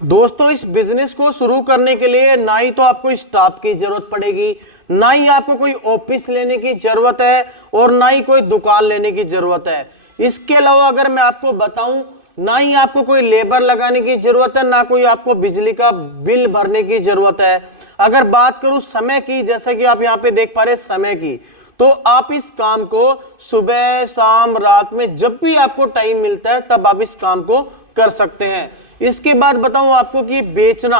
दोस्तों, इस बिजनेस को शुरू करने के लिए ना ही तो आपको स्टाफ की जरूरत पड़ेगी, ना ही आपको कोई ऑफिस लेने की जरूरत है और ना ही कोई दुकान लेने की जरूरत है। इसके अलावा अगर मैं आपको बताऊं, ना ही आपको कोई लेबर लगाने की जरूरत है, ना कोई आपको बिजली का बिल भरने की जरूरत है। अगर बात करूं समय की, जैसा कि आप यहां पे देख पा रहे समय की, तो आप इस काम को सुबह शाम रात में जब भी आपको टाइम मिलता है तब आप इस काम को कर सकते हैं। इसके बाद बताऊं आपको कि बेचना,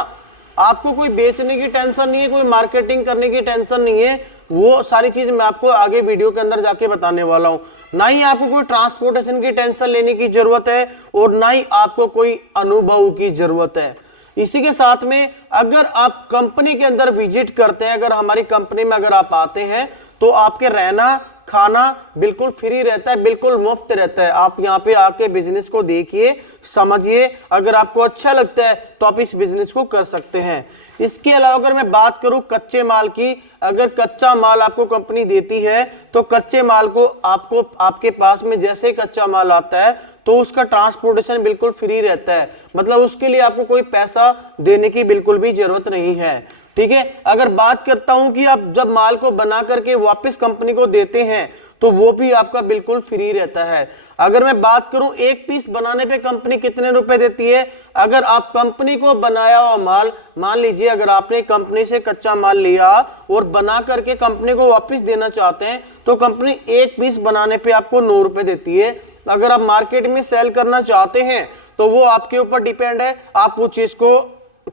आपको कोई बेचने की टेंशन नहीं है, कोई मार्केटिंग करने की टेंशन नहीं है। वो सारी चीज मैं आपको आगे वीडियो के अंदर जाके बताने वाला हूं। ना ही आपको कोई ट्रांसपोर्टेशन की टेंशन लेने की जरूरत है और ना ही आपको कोई अनुभव की जरूरत है। इसी के साथ में अगर आप कंपनी के अंदर विजिट करते हैं, अगर हमारी कंपनी में अगर आप आते हैं, तो आपके रहना खाना बिल्कुल फ्री रहता है, बिल्कुल मुफ्त रहता है। आप यहाँ पे आके बिजनेस को देखिए, समझिए, अगर आपको अच्छा लगता है तो आप इस बिजनेस को कर सकते हैं। इसके अलावा अगर मैं बात करूं कच्चे माल की, अगर कच्चा माल आपको कंपनी देती है तो कच्चे माल को आपको आपके पास में जैसे ही कच्चा माल आता है तो उसका ट्रांसपोर्टेशन बिल्कुल फ्री रहता है, मतलब उसके लिए आपको कोई पैसा देने की बिल्कुल भी जरूरत नहीं है। ठीक है। अगर बात करता हूं कि आप जब माल को बना करके वापस कंपनी को देते हैं तो वो भी आपका बिल्कुल फ्री रहता है। अगर मैं बात करूं एक पीस बनाने पे कंपनी कितने रुपए देती है, अगर आप कंपनी को बनाया हुआ माल, मान लीजिए अगर आपने कंपनी से कच्चा माल लिया और बना करके कंपनी को वापस देना चाहते हैं तो कंपनी एक पीस बनाने पे आपको 9 रुपए देती है। अगर आप मार्केट में सेल करना चाहते हैं तो वो आपके ऊपर डिपेंड है, आप उस चीज को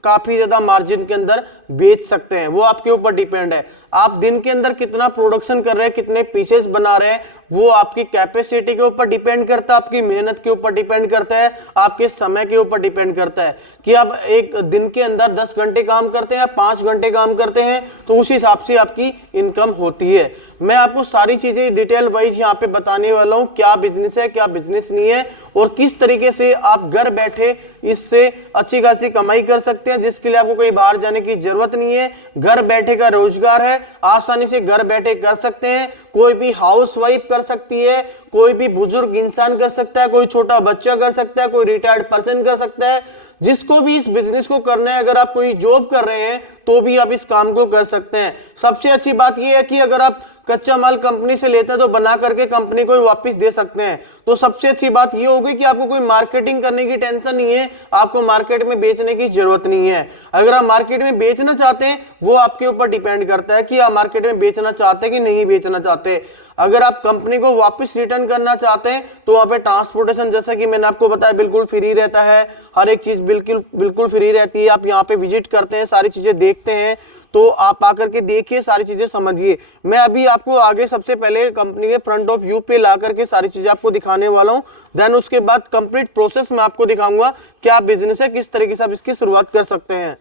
काफी ज्यादा मार्जिन के अंदर बेच सकते हैं, वो आपके ऊपर डिपेंड है। आप दिन के अंदर कितना प्रोडक्शन कर रहे हैं, कितने पीसेस बना रहे हैं, वो आपकी कैपेसिटी के ऊपर डिपेंड करता है, आपकी मेहनत के ऊपर डिपेंड करता है, आपके समय के ऊपर डिपेंड करता है कि आप एक दिन के अंदर 10 घंटे काम करते हैं या 5 घंटे काम करते हैं, तो उस हिसाब से आपकी इनकम होती है। मैं आपको सारी चीजें डिटेल वाइज यहाँ पे बताने वाला हूँ, क्या बिजनेस है क्या बिजनेस नहीं है और किस तरीके से आप घर बैठे इससे अच्छी खासी कमाई कर सकते हैं, जिसके लिए आपको कहीं बाहर जाने की जरूरत नहीं है। घर बैठे का रोजगार है, आसानी से घर बैठे कर सकते हैं। कोई भी हाउसवाइफ कर सकती है, कोई भी बुजुर्ग इंसान कर सकता है, कोई छोटा बच्चा कर सकता है, कोई रिटायर्ड पर्सन कर सकता है। जिसको भी इस बिजनेस को करना है, अगर आप कोई जॉब कर रहे हैं तो भी आप इस काम को कर सकते हैं। सबसे अच्छी बात यह है कि अगर आप कच्चा माल कंपनी से लेते हैं तो बना करके कंपनी को वापस दे सकते हैं। तो सबसे अच्छी बात यह होगी कि आपको कोई मार्केटिंग करने की टेंशन नहीं है, आपको मार्केट में बेचने की जरूरत नहीं है। अगर आप मार्केट में बेचना चाहते हैं वो आपके ऊपर डिपेंड करता है कि आप मार्केट में बेचना चाहते हैं कि नहीं बेचना चाहते। अगर आप कंपनी को वापस रिटर्न करना चाहते हैं तो वहां पे ट्रांसपोर्टेशन, जैसा कि मैंने आपको बताया, बिल्कुल फ्री रहता है। हर एक चीज बिल्कुल बिल्कुल फ्री रहती है। आप यहाँ पे विजिट करते हैं, सारी चीजें देखते हैं, तो आप आकर के देखिए, सारी चीजें समझिए। मैं अभी आपको आगे सबसे पहले कंपनी के फ्रंट ऑफ व्यू पे ला करके सारी चीजें आपको दिखाने वाला हूं। देन उसके बाद कंप्लीट प्रोसेस मैं आपको दिखाऊंगा क्या बिजनेस है, किस तरीके से आप इसकी शुरुआत कर सकते हैं।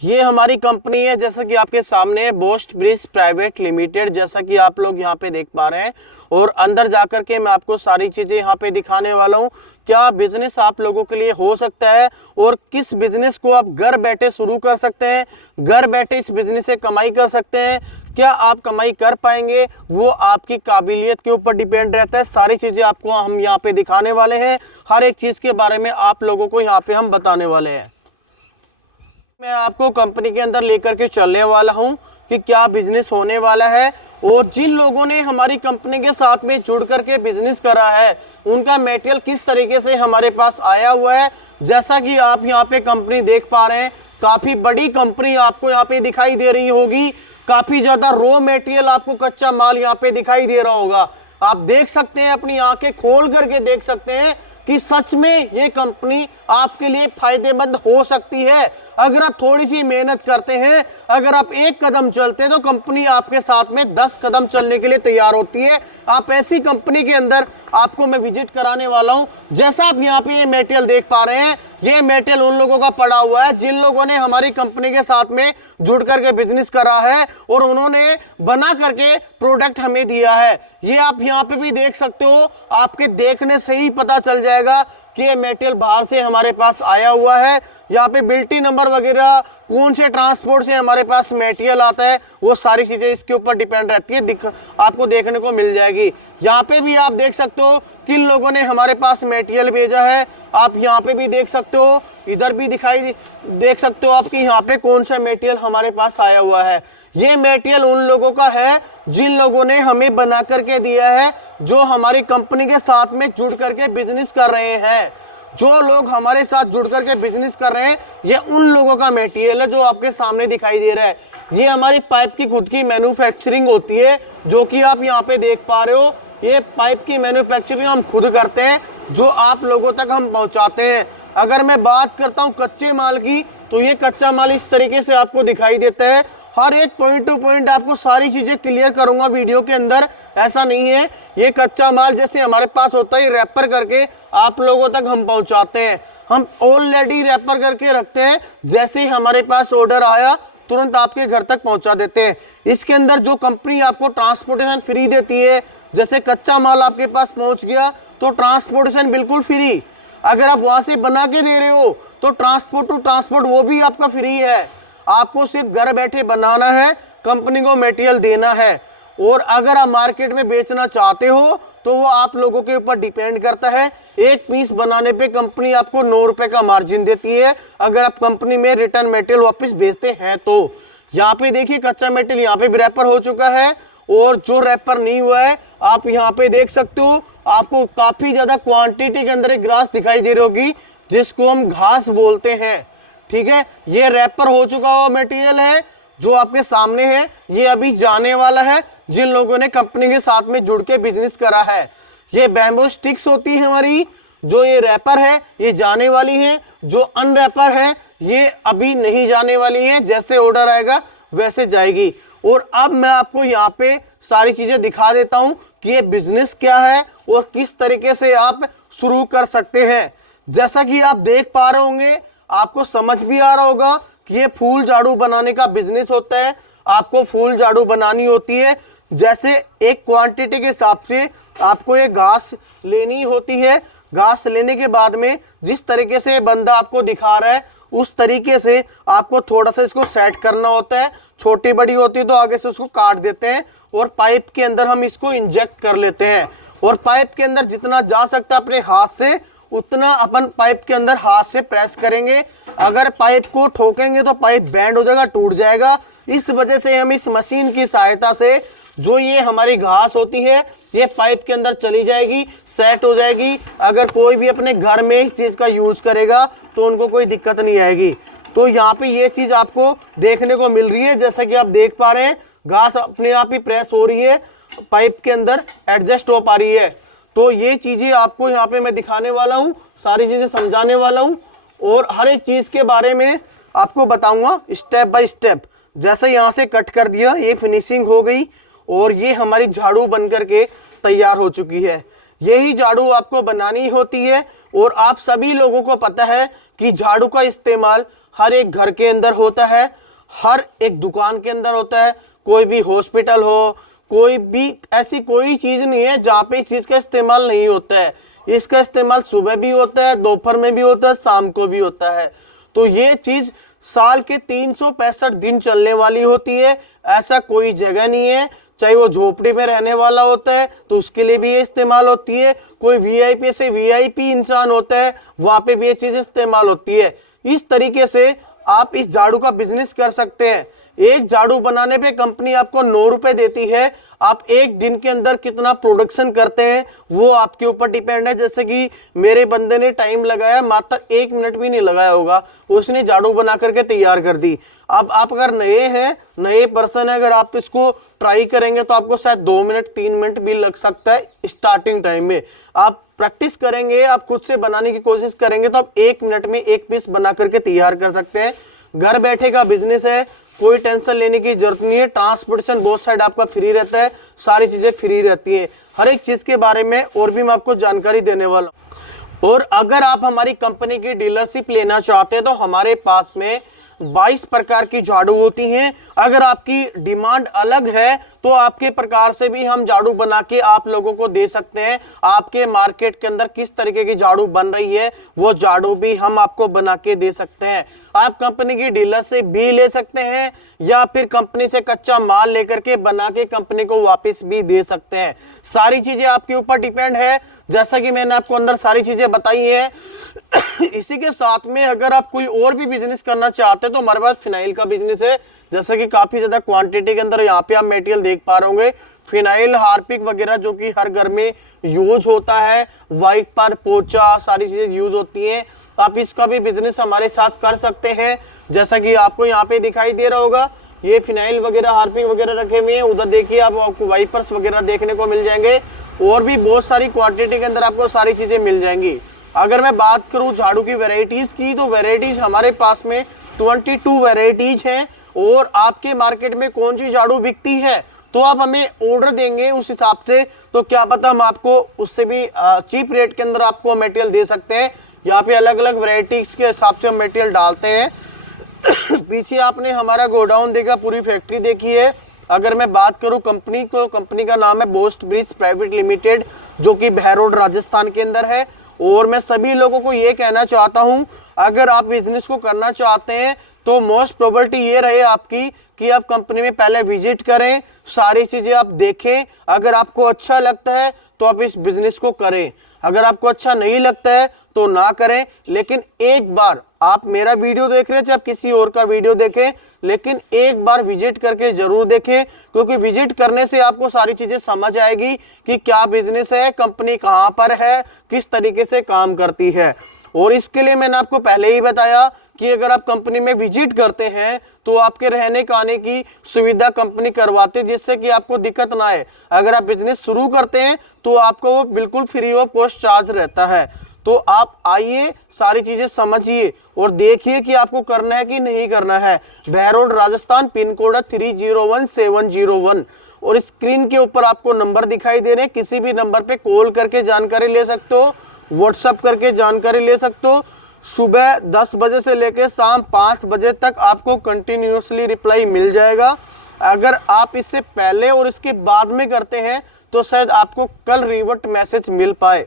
ये हमारी कंपनी है, जैसा कि आपके सामने है, बोस्ट ब्रिज प्राइवेट लिमिटेड, जैसा कि आप लोग यहाँ पे देख पा रहे हैं। और अंदर जाकर के मैं आपको सारी चीजें यहाँ पे दिखाने वाला हूँ, क्या बिजनेस आप लोगों के लिए हो सकता है और किस बिजनेस को आप घर बैठे शुरू कर सकते हैं, घर बैठे इस बिजनेस से कमाई कर सकते हैं। क्या आप कमाई कर पाएंगे वो आपकी काबिलियत के ऊपर डिपेंड रहता है। सारी चीजें आपको हम यहाँ पे दिखाने वाले हैं, हर एक चीज के बारे में आप लोगों को यहाँ पे हम बताने वाले हैं। मैं आपको कंपनी के अंदर लेकर के चलने वाला हूं कि क्या बिजनेस होने वाला है और जिन लोगों ने हमारी कंपनी के साथ में जुड़ करके बिजनेस करा है उनका मटेरियल किस तरीके से हमारे पास आया हुआ है। जैसा कि आप यहाँ पे कंपनी देख पा रहे हैं, काफी बड़ी कंपनी आपको यहाँ पे दिखाई दे रही होगी, काफी ज्यादा रॉ मटेरियल आपको कच्चा माल यहाँ पे दिखाई दे रहा होगा। आप देख सकते हैं, अपनी आंखें खोल करके देख सकते हैं कि सच में ये कंपनी आपके लिए फायदेमंद हो सकती है। अगर आप थोड़ी सी मेहनत करते हैं, अगर आप एक कदम चलते हैं तो कंपनी आपके साथ में 10 कदम चलने के लिए तैयार होती है। आप ऐसी कंपनी के अंदर आपको मैं विजिट कराने वाला हूं। जैसा आप यहाँ पे ये मटेरियल देख पा रहे हैं, ये मटेरियल उन लोगों का पड़ा हुआ है जिन लोगों ने हमारी कंपनी के साथ में जुड़ करके बिजनेस करा है और उन्होंने बना करके प्रोडक्ट हमें दिया है। ये आप यहाँ पे भी देख सकते हो, आपके देखने से ही पता चल जाएगा कि ये मटेरियल बाहर से हमारे पास आया हुआ है। यहाँ पे बिल्टी नंबर वगैरह कौन से ट्रांसपोर्ट से हमारे पास मटेरियल आता है, वो सारी चीज़ें इसके ऊपर डिपेंड रहती है, आपको देखने को मिल जाएगी। यहाँ पे भी आप देख सकते हो किन लोगों ने हमारे पास मटेरियल भेजा है। आप यहाँ पे भी देख सकते हो, इधर भी देख सकते हो आप कि यहाँ पे कौन सा मटेरियल हमारे पास आया हुआ है। ये मटेरियल उन लोगों का है जिन लोगों ने हमें बना करके दिया है, जो हमारी कंपनी के साथ में जुड़ करके बिजनेस कर रहे हैं। जो लोग हमारे साथ जुड़ करके बिजनेस कर रहे हैं, ये उन लोगों का मटेरियल है जो आपके सामने दिखाई दे रहा है। ये हमारी पाइप की खुद की मैन्युफैक्चरिंग होती है, जो कि आप यहाँ पे देख पा रहे हो। ये पाइप की मैन्युफैक्चरिंग हम खुद करते हैं, जो आप लोगों तक हम पहुँचाते हैं। अगर मैं बात करता हूँ कच्चे माल की, तो ये कच्चा माल इस तरीके से आपको दिखाई देता है। हर एक पॉइंट टू पॉइंट आपको सारी चीज़ें क्लियर करूंगा वीडियो के अंदर, ऐसा नहीं है। ये कच्चा माल जैसे हमारे पास होता है, रैपर करके आप लोगों तक हम पहुंचाते हैं। हम ऑलरेडी रैपर करके रखते हैं, जैसे ही हमारे पास ऑर्डर आया तुरंत आपके घर तक पहुंचा देते हैं। इसके अंदर जो कंपनी आपको ट्रांसपोर्टेशन फ्री देती है, जैसे कच्चा माल आपके पास पहुंच गया तो ट्रांसपोर्टेशन बिल्कुल फ्री। अगर आप वहां से बना के दे रहे हो तो ट्रांसपोर्ट टू ट्रांसपोर्ट वो भी आपका फ्री है। आपको सिर्फ घर बैठे बनाना है, कंपनी को मटेरियल देना है। और अगर आप मार्केट में बेचना चाहते हो तो वो आप लोगों के ऊपर डिपेंड करता है। एक पीस बनाने पे कंपनी आपको 9 रुपए का मार्जिन देती है, अगर आप कंपनी में रिटर्न मटेरियल वापस भेजते हैं तो। यहाँ पे देखिए कच्चा मटेरियल यहाँ पे भी रैपर हो चुका है, और जो रैपर नहीं हुआ है आप यहाँ पे देख सकते हो। आपको काफी ज्यादा क्वांटिटी के अंदर एक ग्रास दिखाई दे रही होगी, जिसको हम घास बोलते हैं। ठीक है, ये रैपर हो चुका हुआ मटेरियल है जो आपके सामने है। ये अभी जाने वाला है जिन लोगों ने कंपनी के साथ में जुड़ के बिजनेस करा है। ये बैम्बू स्टिक्स होती है हमारी, जो ये रैपर है ये जाने वाली है। जो अनरैपर है ये अभी नहीं जाने वाली है, जैसे ऑर्डर आएगा वैसे जाएगी। और अब मैं आपको यहाँ पे सारी चीजें दिखा देता हूँ कि ये बिजनेस क्या है और किस तरीके से आप शुरू कर सकते हैं। जैसा कि आप देख पा रहे होंगे, आपको समझ भी आ रहा होगा कि ये फूल झाड़ू बनाने का बिजनेस होता है। आपको फूल झाड़ू बनानी होती है, जैसे एक क्वांटिटी के हिसाब से आपको ये घास लेनी होती है। घास लेने के बाद में जिस तरीके से बंदा आपको दिखा रहा है उस तरीके से आपको थोड़ा सा इसको सेट करना होता है। छोटी बड़ी होती है तो आगे से उसको काट देते हैं और पाइप के अंदर हम इसको इंजेक्ट कर लेते हैं। और पाइप के अंदर जितना जा सकता है अपने हाथ से, उतना अपन पाइप के अंदर हाथ से प्रेस करेंगे। अगर पाइप को ठोकेंगे तो पाइप बैंड हो जाएगा, टूट जाएगा। इस वजह से हम इस मशीन की सहायता से, जो ये हमारी घास होती है, ये पाइप के अंदर चली जाएगी, सेट हो जाएगी। अगर कोई भी अपने घर में इस चीज का यूज करेगा तो उनको कोई दिक्कत नहीं आएगी। तो यहाँ पे ये चीज आपको देखने को मिल रही है, जैसा कि आप देख पा रहे हैं घास अपने आप ही प्रेस हो रही है, पाइप के अंदर एडजस्ट हो पा रही है। तो ये चीजें आपको यहाँ पे मैं दिखाने वाला हूँ, सारी चीजें समझाने वाला हूँ और हर एक चीज के बारे में आपको बताऊंगा स्टेप बाय स्टेप। जैसे यहाँ से कट कर दिया, ये फिनिशिंग हो गई और ये हमारी झाड़ू बन करके तैयार हो चुकी है। यही झाड़ू आपको बनानी होती है और आप सभी लोगों को पता है कि झाड़ू का इस्तेमाल हर एक घर के अंदर होता है, हर एक दुकान के अंदर होता है। कोई भी हॉस्पिटल हो, कोई भी ऐसी कोई चीज नहीं है जहाँ पे इस चीज का इस्तेमाल नहीं होता है। इसका इस्तेमाल सुबह भी होता है, दोपहर में भी होता है, शाम को भी होता है। तो ये चीज साल के 365 दिन चलने वाली होती है, ऐसा कोई जगह नहीं है। चाहे वो झोपड़ी में रहने वाला होता है तो उसके लिए भी ये इस्तेमाल होती है, कोई वीआईपी से वीआईपी इंसान होता है वहां पे भी ये चीज इस्तेमाल होती है। इस तरीके से आप इस झाड़ू का बिजनेस कर सकते हैं। एक झाड़ू बनाने पे कंपनी आपको 9 रुपए देती है। आप एक दिन के अंदर कितना प्रोडक्शन करते हैं वो आपके ऊपर डिपेंड है। जैसे कि मेरे बंदे ने टाइम लगाया, मात्र 1 मिनट भी नहीं लगाया होगा, उसने झाड़ू बना करके तैयार कर दी। अब आप अगर नए हैं, नए पर्सन है, अगर आप इसको ट्राई करेंगे तो आपको शायद 2 मिनट 3 मिनट भी लग सकता है स्टार्टिंग टाइम में। आप प्रैक्टिस करेंगे, आप खुद से बनाने की कोशिश करेंगे तो आप 1 मिनट में एक पीस बना करके तैयार कर सकते हैं। घर बैठे का बिजनेस है, कोई टेंशन लेने की जरूरत नहीं है। ट्रांसपोर्टेशन बोथ साइड आपका फ्री रहता है, सारी चीजें फ्री रहती है। हर एक चीज के बारे में और भी मैं आपको जानकारी देने वाला हूँ। और अगर आप हमारी कंपनी की डीलरशिप लेना चाहते हैं तो हमारे पास में 22 प्रकार की झाड़ू होती हैं। अगर आपकी डिमांड अलग है तो आपके प्रकार से भी हम झाड़ू बना के आप लोगों को दे सकते हैं। आपके मार्केट के अंदर किस तरीके की झाड़ू बन रही है वो झाड़ू भी हम आपको बना के दे सकते हैं। आप कंपनी की डीलर से भी ले सकते हैं या फिर कंपनी से कच्चा माल लेकर के बना के कंपनी को वापस भी दे सकते हैं। सारी चीजें आपके ऊपर डिपेंड है, जैसा कि मैंने आपको अंदर सारी चीजें बताई हैं। इसी के साथ में अगर आप कोई और भी बिजनेस करना चाहते हैं तो हमारे पास फिनाइल का बिजनेस है, जैसा कि काफी ज्यादा क्वांटिटी के अंदर यहाँ पे आप मटेरियल देख पा रहे होंगे। फिनाइल, हार्पिक वगैरह जो कि हर घर में यूज होता है, वाइपर, पोचा, सारी चीजें यूज होती हैं। आप इसका भी बिजनेस हमारे साथ कर सकते हैं। जैसा कि आपको यहाँ पे दिखाई दे रहा होगा, ये फिनाइल वगैरह, हार्पिक वगैरह रखे हुए हैं। उधर देखिए आपको वाइपर्स वगैरह देखने को मिल जाएंगे और भी बहुत सारी क्वांटिटी के अंदर आपको सारी चीजें मिल जाएंगी। अगर मैं बात करूं झाड़ू की वैरायटीज की, तो वैरायटीज हमारे पास में 22 वैरायटीज हैं। और आपके मार्केट में कौन सी झाड़ू बिकती है तो आप हमें ऑर्डर देंगे उस हिसाब से, तो क्या पता हम आपको उससे भी चीप रेट के अंदर आपको मटेरियल दे सकते हैं। यहाँ पे अलग अलग वैरायटीज के हिसाब से हम मटेरियल डालते हैं। पीछे आपने हमारा गोडाउन देखा, पूरी फैक्ट्री देखी है। अगर मैं बात करूं कंपनी को, कंपनी का नाम है बोस्ट ब्रिज प्राइवेट लिमिटेड, जो कि बहरोड राजस्थान के अंदर है। और मैं सभी लोगों को ये कहना चाहता हूं, अगर आप बिजनेस को करना चाहते हैं तो मोस्ट प्रोबेबिलिटी ये रहे आपकी कि आप कंपनी में पहले विजिट करें, सारी चीजें आप देखें। अगर आपको अच्छा लगता है तो आप इस बिजनेस को करें, अगर आपको अच्छा नहीं लगता है तो ना करें। लेकिन एक बार आप मेरा वीडियो देख रहे हैं, चाहे आप किसी और का वीडियो देखें, लेकिन एक बार विजिट करके जरूर देखें, क्योंकि विजिट करने से आपको सारी चीजें समझ आएगी कि क्या बिजनेस है, कंपनी कहां पर है, किस तरीके से काम करती है। और इसके लिए मैंने आपको पहले ही बताया कि अगर आप कंपनी में विजिट करते हैं तो आपके रहने खाने की सुविधा कंपनी करवाती है, जिससे कि आपको दिक्कत ना आए। अगर आप बिजनेस शुरू करते हैं तो आपको वो बिल्कुल फ्री ऑफ कॉस्ट चार्ज रहता है। तो आप आइए, सारी चीजें समझिए और देखिए कि आपको करना है कि नहीं करना है। Behror Rajasthan, pin code 301701। और स्क्रीन के ऊपर आपको नंबर दिखाई दे रहे हैं, किसी भी नंबर पे कॉल करके जानकारी ले सकते हो, व्हाट्सएप करके जानकारी ले सकते हो। सुबह 10 बजे से लेकर शाम 5 बजे तक आपको कंटिन्यूसली रिप्लाई मिल जाएगा। अगर आप इससे पहले और इसके बाद में करते हैं तो शायद आपको कल रिवर्ट मैसेज मिल पाए।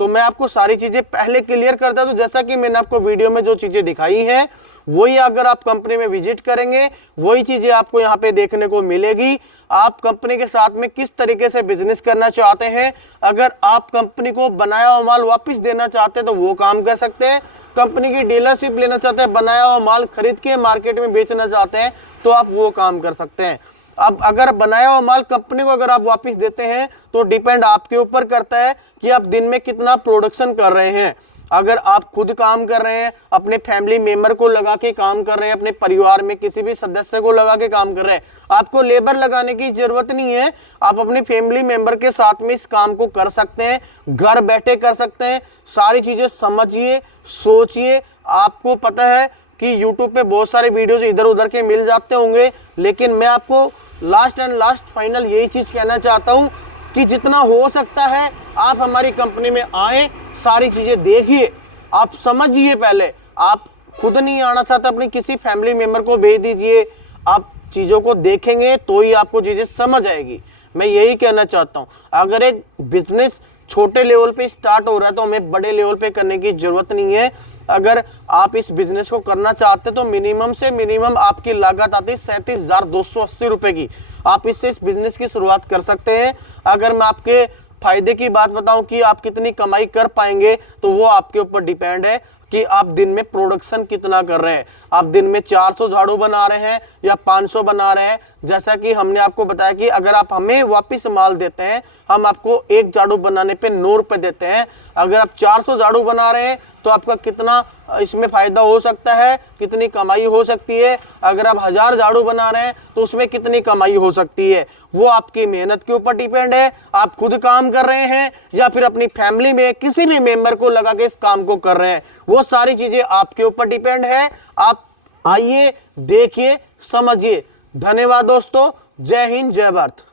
तो मैं आपको सारी चीजें पहले क्लियर करता हूं, जैसा कि मैंने आपको वीडियो में जो चीजें दिखाई हैं वही अगर आप कंपनी में विजिट करेंगे वही चीजें आपको यहाँ पे देखने को मिलेगी। आप कंपनी के साथ में किस तरीके से बिजनेस करना चाहते हैं, अगर आप कंपनी को बनाया हुआ माल वापस देना चाहते हैं तो वो काम कर सकते हैं। कंपनी की डीलरशिप लेना चाहते हैं, बनाया हुआ माल खरीद के मार्केट में बेचना चाहते हैं तो आप वो काम कर सकते हैं। अब अगर बनाया हुआ माल कंपनी को अगर आप वापस देते हैं तो डिपेंड आपके ऊपर करता है कि आप दिन में कितना प्रोडक्शन कर रहे हैं। अगर आप खुद काम कर रहे हैं, अपने फैमिली मेंबर को लगा के काम कर रहे हैं, अपने परिवार में किसी भी सदस्य को लगा के काम कर रहे हैं, आपको लेबर लगाने की जरूरत नहीं है। आप अपने फैमिली मेंबर के साथ में इस काम को कर सकते हैं, घर बैठे कर सकते हैं। सारी चीजें समझिए, सोचिए। आपको पता है कि YouTube पे बहुत सारे वीडियोज इधर उधर के मिल जाते होंगे, लेकिन मैं आपको लास्ट फाइनल यही चीज कहना चाहता हूं कि जितना हो सकता है आप हमारी कंपनी में आए, सारी चीजें देखिए, आप समझिए। पहले आप खुद नहीं आना चाहते, अपने किसी फैमिली मेंबर को भेज दीजिए। आप चीजों को देखेंगे तो ही आपको चीजें समझ आएगी। मैं यही कहना चाहता हूं, अगर एक बिजनेस छोटे लेवल पे स्टार्ट हो रहा है तो हमें बड़े लेवल पे करने की जरूरत नहीं है। अगर आप इस बिजनेस को करना चाहते तो मिनिमम से मिनिमम आपकी लागत आती है 37,280 रुपए की। आप इससे इस बिजनेस की शुरुआत कर सकते हैं। अगर मैं आपके फायदे की बात बताऊं कि आप कितनी कमाई कर पाएंगे तो वो आपके ऊपर डिपेंड है कि आप दिन में प्रोडक्शन कितना कर रहे हैं। आप दिन में 400 झाड़ू बना रहे हैं या 500 बना रहे हैं। जैसा कि हमने आपको बताया कि अगर आप हमें वापस माल देते हैं, हम आपको एक झाड़ू बनाने पे 9 रुपए देते हैं। अगर आप 400 झाड़ू बना रहे हैं तो आपका कितना इसमें फायदा हो सकता है, कितनी कमाई हो सकती है। अगर आप 1000 झाड़ू बना रहे हैं तो उसमें कितनी कमाई हो सकती है, वो आपकी मेहनत के ऊपर डिपेंड है। आप खुद काम कर रहे हैं या फिर अपनी फैमिली में किसी भी मेंबर को लगा के इस काम को कर रहे हैं, वो सारी चीजें आपके ऊपर डिपेंड है। आप आइए, देखिए, समझिए। धन्यवाद दोस्तों। जय हिंद, जय भारत।